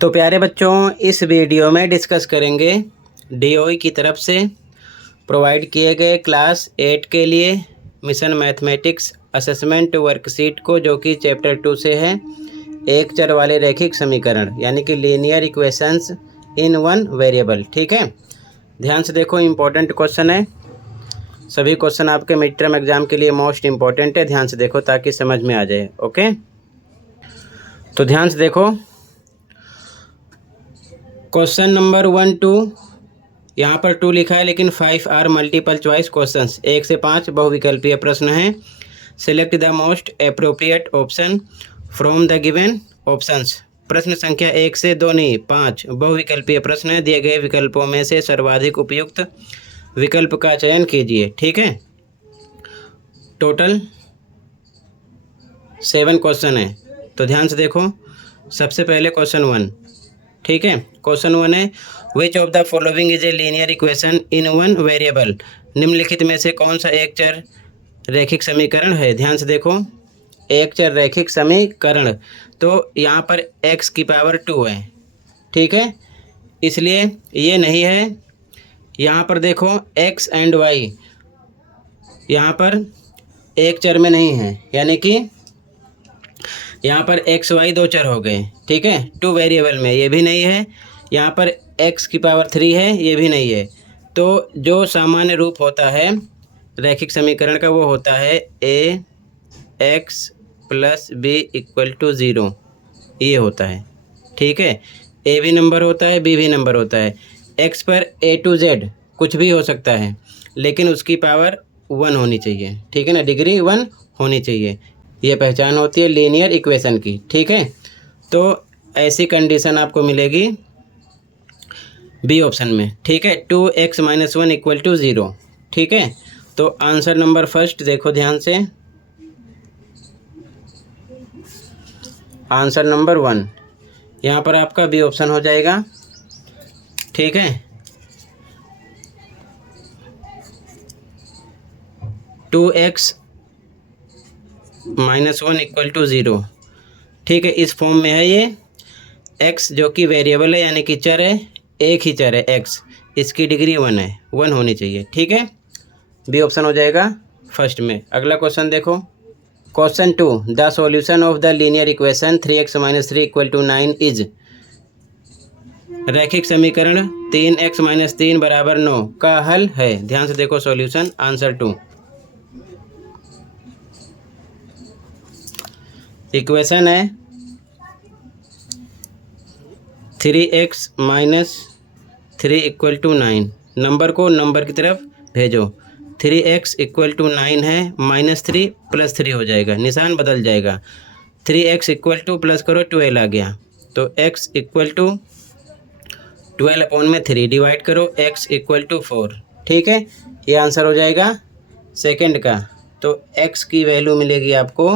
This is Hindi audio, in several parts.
तो प्यारे बच्चों, इस वीडियो में डिस्कस करेंगे डीओई की तरफ से प्रोवाइड किए गए क्लास 8 के लिए मिशन मैथमेटिक्स असेसमेंट वर्कशीट को, जो कि चैप्टर 2 से है। एक चर वाले रैखिक समीकरण यानी कि linear equations in one variable. ठीक है, ध्यान से देखो, इम्पोर्टेंट क्वेश्चन है। सभी क्वेश्चन आपके मिड टर्म एग्जाम के लिए मोस्ट इम्पॉर्टेंट है। ध्यान से देखो ताकि समझ में आ जाए। ओके, तो ध्यान से देखो, क्वेश्चन नंबर 1 2, यहाँ पर 2 लिखा है लेकिन 5 आर मल्टीपल चॉइस क्वेश्चंस। 1 से 5 बहुविकल्पीय प्रश्न है। Select the most appropriate option from the given options. प्रश्न संख्या 1 से 2 नहीं 5 बहुविकल्पीय प्रश्न है। दिए गए विकल्पों में से सर्वाधिक उपयुक्त विकल्प का चयन कीजिए। ठीक है, टोटल 7 क्वेश्चन है। तो ध्यान से देखो, सबसे पहले क्वेश्चन 1। ठीक है, क्वेश्चन 1 है, which of the following is a linear equation in one variable. निम्नलिखित में से कौन सा एक चर रैखिक समीकरण है। ध्यान से देखो, एक चर रैखिक समीकरण, तो यहाँ पर x की पावर 2 है। ठीक है, इसलिए ये नहीं है। यहाँ पर देखो x एंड y यहाँ पर एक चर में नहीं है, यानी कि यहाँ पर x y दो चर हो गए। ठीक है, 2 वेरिएबल में ये भी नहीं है। यहाँ पर x की पावर 3 है, ये भी नहीं है। तो जो सामान्य रूप होता है रैखिक समीकरण का, वो होता है ax plus b equal to 0। ये होता है। ठीक है, a भी नंबर होता है, b भी नंबर होता है। x पर a to z कुछ भी हो सकता है, लेकिन उसकी पावर 1 होनी चाहिए। ठीक है ना, डिग्री 1 होनी चाहिए। ये पहचान होती है लीनियर इक्वेशन की। ठीक है, तो ऐसी कंडीशन आपको मिलेगी बी ऑप्शन में। ठीक है, 2x - 1 इक्वल टू 0। ठीक है, तो आंसर नंबर फर्स्ट देखो ध्यान से, आंसर नंबर 1 यहाँ पर आपका बी ऑप्शन हो जाएगा। ठीक है, 2x - 1 इक्वल टू 0। ठीक है, इस फॉर्म में है ये। x जो कि वेरिएबल है यानी कि चर है, एक ही चर है x, इसकी डिग्री 1 है, 1 होनी चाहिए। ठीक है, बी ऑप्शन हो जाएगा फर्स्ट में। अगला क्वेश्चन देखो, question 2, the solution of the linear equation 3x - 3 equal to 9 is. रैखिक समीकरण 3x - 3 बराबर 9 का हल है। ध्यान से देखो सॉल्यूशन, आंसर 2। इक्वेशन है 3x - 3 इक्वल टू 9। नंबर को नंबर की तरफ भेजो। 3x इक्वल टू 9 है, -3 + 3 हो जाएगा, निशान बदल जाएगा। 3x इक्वल टू प्लस करो 12 आ गया, तो x इक्वल टू 12/3 डिवाइड करो, x इक्वल टू 4। ठीक है, ये आंसर हो जाएगा सेकंड का। तो x की वैल्यू मिलेगी आपको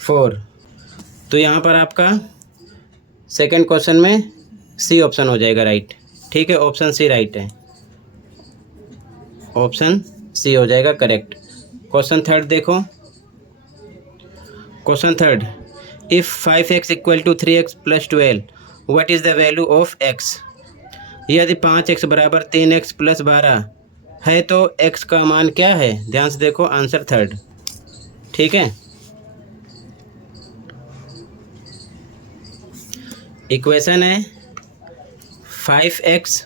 4। तो यहाँ पर आपका सेकंड क्वेश्चन में सी ऑप्शन हो जाएगा राइट। ठीक है, ऑप्शन सी राइट है, ऑप्शन सी हो जाएगा करेक्ट। क्वेश्चन थर्ड देखो, question third, if 5x equal to 3x + 12 what is the value of x। यदि 5x बराबर 3x + 12 है तो x का मान क्या है। ध्यान से देखो, आंसर थर्ड। ठीक है, इक्वेशन है 5x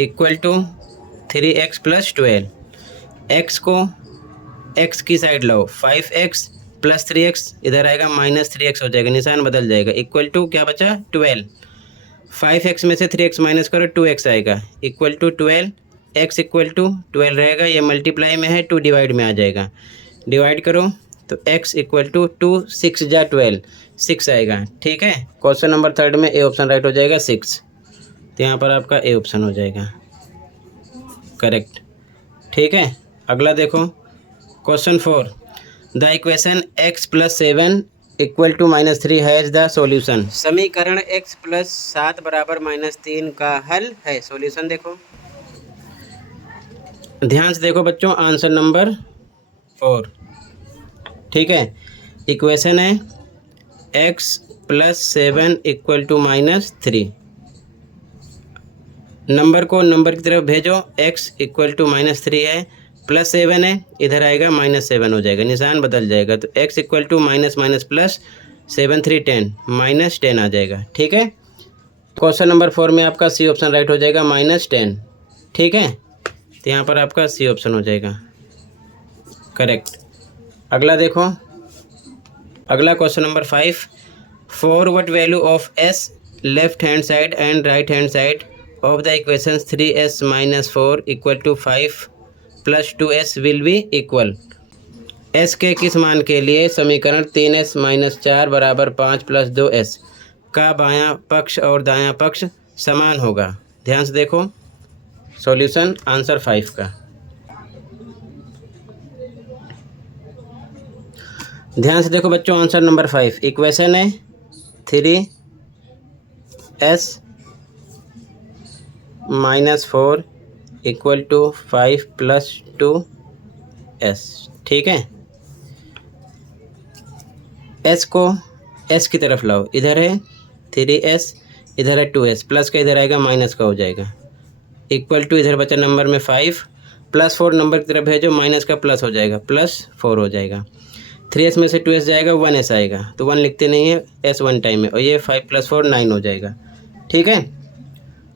equal to 3x + 12। x को x की साइड लाओ, 5x + 3x इधर आएगा, -3x हो जाएगा, निशान बदल जाएगा, इक्वल टू क्या बचा 12। 5x में से 3x माइनस करो, 2x आएगा, equal to 12। x equal to 12 रहेगा, ये मल्टीप्लाई में है, 2 डिवाइड में आ जाएगा, डिवाइड करो तो x इक्वल टू 2 6 जा 12, 6 आएगा। ठीक है, क्वेश्चन नंबर थर्ड में ए ऑप्शन राइट हो जाएगा 6। तो यहाँ पर आपका ए ऑप्शन हो जाएगा करेक्ट। ठीक है, अगला देखो, question 4, the equation x + 7 equal to -3 has the solution. समीकरण x + 7 बराबर -3 का हल है। सॉल्यूशन देखो, ध्यान से देखो बच्चों, आंसर नंबर 4। ठीक है, इक्वेशन है x plus 7 equal to -3। Number को नंबर की तरफ भेजो, x इक्वल टू -3 है, प्लस 7 है, इधर आएगा -7 हो जाएगा, निशान बदल जाएगा। तो x equal to minus minus plus 7 3 10 -10 आ जाएगा। ठीक है, क्वेश्चन नंबर 4 में आपका सी ऑप्शन राइट हो जाएगा -10। ठीक है, तो यहाँ पर आपका सी ऑप्शन हो जाएगा करेक्ट। अगला देखो, अगला question number 5, for what value of s left hand side and right hand side of the equation 3s - 4 equal to 5 + 2s will be equal. s के किस मान के लिए समीकरण 3s - 4 = 5 + 2s का बायां पक्ष और दायां पक्ष समान होगा। ध्यान से देखो सॉल्यूशन आंसर 5 का। ध्यान से देखो बच्चों, आंसर नंबर 5 इक्वेशन है 3s - 4 इक्वल टू 5 + 2s। ठीक है, s को s की तरफ लाओ, इधर है 3s, इधर है 2s, प्लस का इधर आएगा माइनस का हो जाएगा, इक्वल टू इधर बचा नंबर में 5 + 4 नंबर की तरफ भेजो, माइनस का प्लस हो जाएगा, +4 हो जाएगा। 3s में से 2s जाएगा, 1s आएगा, तो 1 लिखते नहीं है, s 1 टाइम है, और ये 5 + 4 9 हो जाएगा। ठीक है,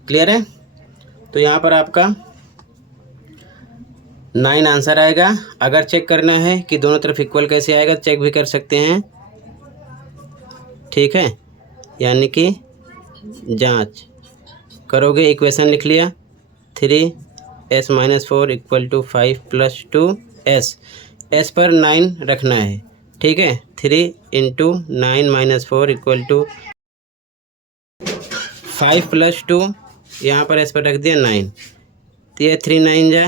क्लियर है। तो यहाँ पर आपका 9 आंसर आएगा। अगर चेक करना है कि दोनों तरफ इक्वल कैसे आएगा, चेक भी कर सकते हैं। ठीक है, यानी कि जांच करोगे, इक्वेशन लिख लिया 3s - 4 equal to 5 + 2s, s पर 9 रखना है। ठीक है, 3 × 9 - 4 इक्वल टू 5 + 2, यहाँ पर s पर रख दिया 9, तो ये 3 9 जा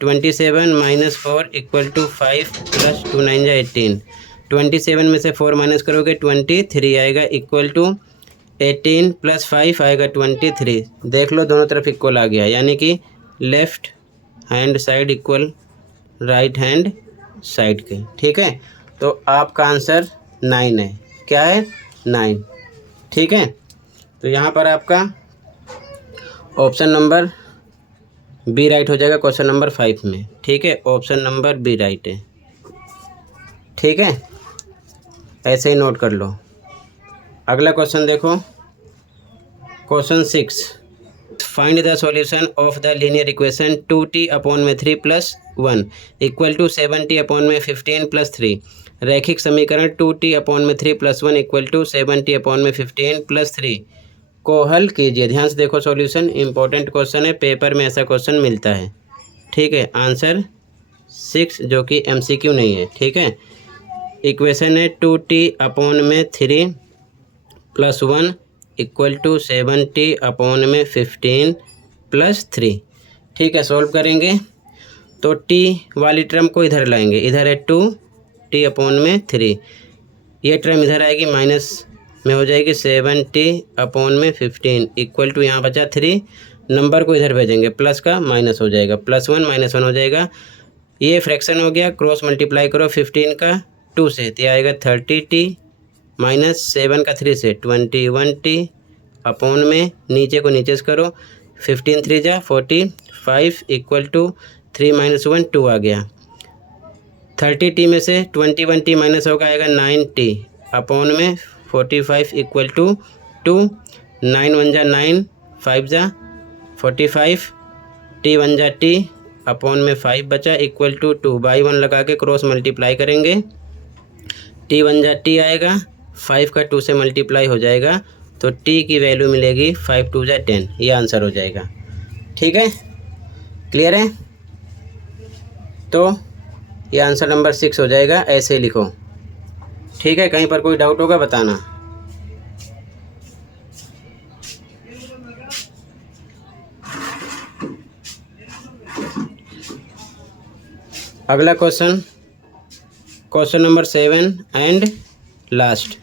27 - 4 इक्वल टू 5 + 2 9 जा 18। 27 में से 4 माइनस करोगे 23 आएगा, इक्वल टू 18 + 5 आएगा 23। देख लो दोनों तरफ इक्वल आ गया, यानी कि left hand side equal right hand side के। ठीक है, तो आपका आंसर 9 है। क्या है? 9। ठीक है, तो यहाँ पर आपका ऑप्शन नंबर बी राइट हो जाएगा क्वेश्चन नंबर 5 में। ठीक है, ऑप्शन नंबर बी राइट है। ठीक है, ऐसे ही नोट कर लो। अगला क्वेश्चन देखो, question 6, find the solution of the linear equation 2t/3 + 1 equal to 70/15 + 3। रैखिक समीकरण 2t/3 + 1 इक्वल टू 70/15 + 3 को हल कीजिए। ध्यान से देखो सॉल्यूशन, इंपॉर्टेंट क्वेश्चन है, पेपर में ऐसा क्वेश्चन मिलता है। ठीक है, आंसर 6 जो कि MCQ नहीं है। ठीक है, इक्वेशन है 2t/3 + 1 इक्वल टू 70/15 + 3। ठीक है, सॉल्व करेंगे तो t वाली टर्म को इधर लाएंगे, इधर है 2t/3, ये टर्म इधर आएगी, माइनस में हो जाएगी 70/15 इक्वल टू यहाँ बचा 3, नंबर को इधर भेजेंगे, प्लस का माइनस हो जाएगा, +1 -1 हो जाएगा, ये फ्रैक्शन हो गया, क्रॉस मल्टीप्लाई करो 15 का 2 से, तो आएगा 30t माइनस 7 का 3 से 21t अपॉन में नीचे को नीचे से करो, 15 3 जा 45 इक्वल टू 3 - 1 2 आ गया। 30t में से 21t माइनस होगा, आएगा 9t अपॉन में 45 इक्वल टू 2, 9 1 जा 9, 5 जा 45, t 1 जा t अपॉन में 5 बचा इक्वल टू 2/1 लगा के क्रॉस मल्टीप्लाई करेंगे, t 1 जा t आएगा, 5 का 2 से मल्टीप्लाई हो जाएगा, तो t की वैल्यू मिलेगी 5 2 जा 10, ये आंसर हो जाएगा। ठीक है, क्लियर है। तो ये आंसर नंबर 6 हो जाएगा, ऐसे ही लिखो। ठीक है, कहीं पर कोई डाउट होगा बताना। अगला question, question number 7 and last,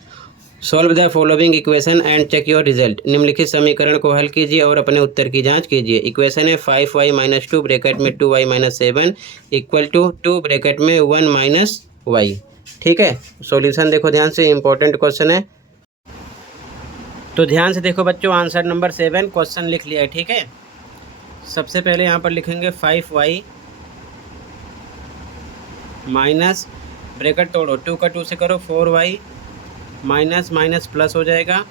solve the following equation and check your result. निम्नलिखित समीकरण को हल कीजिए और अपने उत्तर की जांच कीजिए। इक्वेशन है 5y - 2 ब्रैकेट में 2y - 7 इक्वल टू 2 ब्रैकेट में 1 - y। ठीक है, सॉल्यूशन देखो ध्यान से, इंपॉर्टेंट क्वेश्चन है, तो ध्यान से देखो बच्चों, आंसर नंबर 7 क्वेश्चन लिख लिया है, ठीक है। सबसे पहले यहाँ पर लिखेंगे 5y माइनस, ब्रैकेट तोड़ो, 2 का 2 से करो 4y माइनस माइनस प्लस हो जाएगा,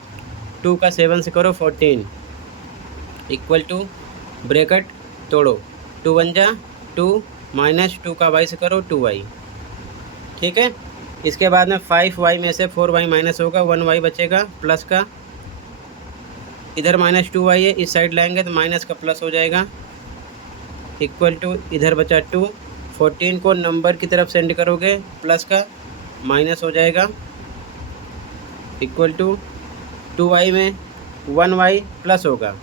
2 का 7 से करो 14 इक्वल टू, ब्रैकेट तोड़ो, 2 1 जा 2 माइनस 2 का y से करो 2y, ठीक है। इसके बाद में 5y में से 4y माइनस होगा, 1y बचेगा प्लस का, इधर माइनस 2y है, इस साइड लाएंगे तो माइनस का प्लस हो जाएगा इक्वल टू, इधर बचा 2, 14 को नंबर की तरफ सेंड करोगे प्लस का माइनस हो जाएगा इक्वल टू, 2y में 1y प्लस होगा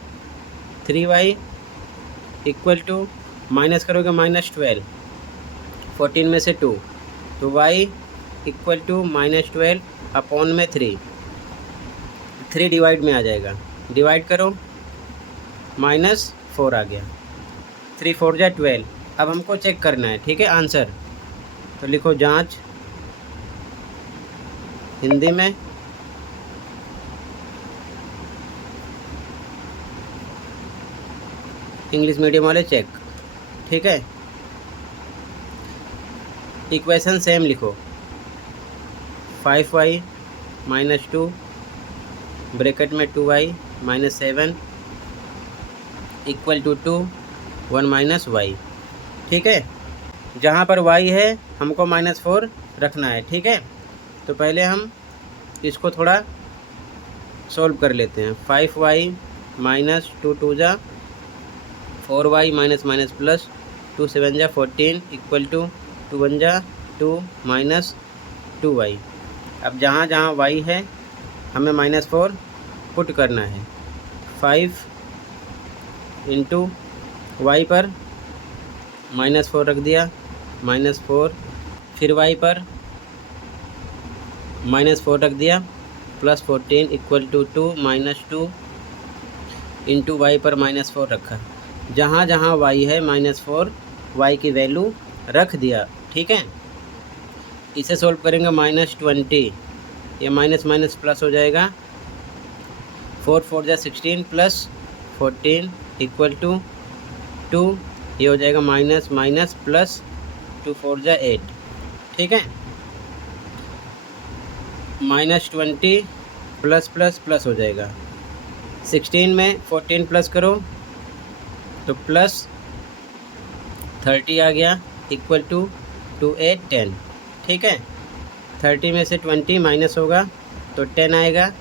3y इक्वल टू, माइनस करोगे माइनस 12, 14 में से 2 तो y equal to minus 12 upon में 3 डिवाइड में आ जाएगा, डिवाइड करो -4 आ गया, 3 4 जा 12। अब हमको चेक करना है, ठीक है, आंसर। तो लिखो जांच हिंदी में, इंग्लिश मीडियम वाले चेक, ठीक है। इक्वेशन सेम लिखो, 5y माइनस 2 ब्रैकेट में 2y minus 7 equal to 2 1 minus y, ठीक है। जहाँ पर y है हमको -4 रखना है, ठीक है। तो पहले हम इसको थोड़ा सॉल्व कर लेते हैं। 5y माइनस 2 2 जा 4y माइनस माइनस प्लस 2 7 जा 14 इक्वल टू 2 1 जा 2 माइनस 2y। अब जहाँ जहाँ y है हमें -4 पुट करना है। 5 इंटू y पर -4 रख दिया, -4, फिर y पर -4 रख दिया, plus 14 equal to 2 -2 into y पर -4 रखा। जहाँ जहाँ y है -4 y की वैल्यू रख दिया, ठीक है। इसे सोल्व करेंगे -20, ये माइनस माइनस प्लस हो जाएगा, 4 4 जा 16 प्लस 14 इक्वल टू 2, ये हो जाएगा माइनस माइनस प्लस 2 4 जा 8, ठीक है। -20 प्लस प्लस प्लस हो जाएगा, 16 में 14 प्लस करो तो प्लस 30 आ गया इक्वल टू 2 8 10, ठीक है। 30 में से 20 माइनस होगा तो 10 आएगा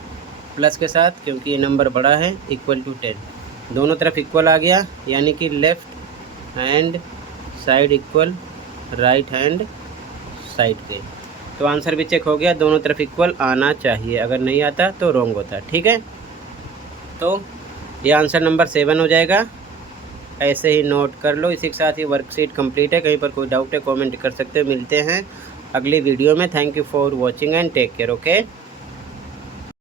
प्लस के साथ, क्योंकि ये नंबर बड़ा है, इक्वल टू 10। दोनों तरफ इक्वल आ गया, यानी कि left hand side equal right hand side के। तो आंसर भी चेक हो गया, दोनों तरफ इक्वल आना चाहिए, अगर नहीं आता तो रॉन्ग होता, ठीक है। तो ये आंसर नंबर 7 हो जाएगा, ऐसे ही नोट कर लो। इसी के साथ ही वर्कशीट कंप्लीट है। कहीं पर कोई डाउट है कमेंट कर सकते हो। मिलते हैं अगली वीडियो में। Thank you for watching and take care. Okay.